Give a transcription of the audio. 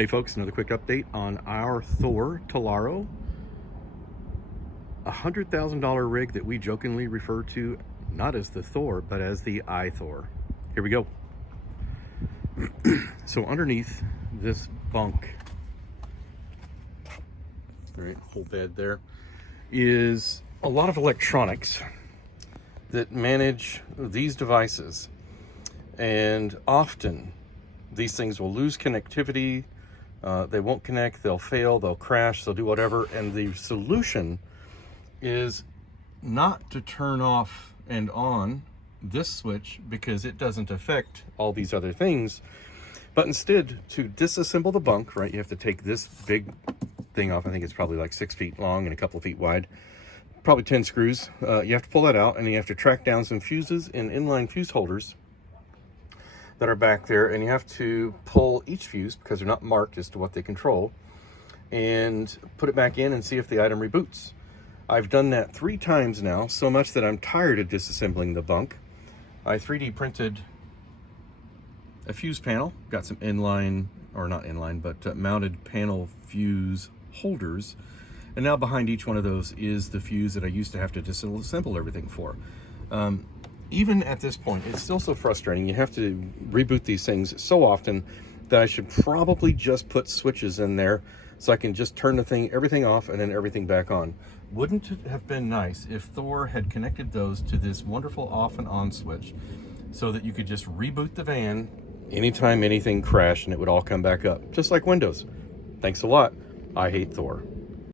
Hey folks, another quick update on our Thor Tellaro, a $100,000 rig that we jokingly refer to not as the Thor, but as the iThor. Here we go. So underneath this bunk, all right, whole bed there, is a lot of electronics that manage these devices. And often these things will lose connectivity. They won't connect, they'll fail, they'll crash, they'll do whatever. And the solution is not to turn off and on this switch because it doesn't affect all these other things, but instead to disassemble the bunk, right? You have to take this big thing off. I think it's probably like 6 feet long and a couple of feet wide, probably 10 screws. You have to pull that out, and you have to track down some fuses and inline fuse holders that are back there, and you have to pull each fuse because they're not marked as to what they control, and put it back in and see if the item reboots. I've done that 3 times now, so much that I'm tired of disassembling the bunk. I 3D printed a fuse panel, got some inline, or not inline, but mounted panel fuse holders, and now behind each one of those is the fuse that I used to have to disassemble everything for. Even at this point, it's still so frustrating. You have to reboot these things so often that I should probably just put switches in there so I can just turn everything off and then everything back on. Wouldn't it have been nice if Thor had connected those to this wonderful off and on switch so that you could just reboot the van anytime anything crashed and it would all come back up, just like Windows. Thanks a lot. I hate Thor.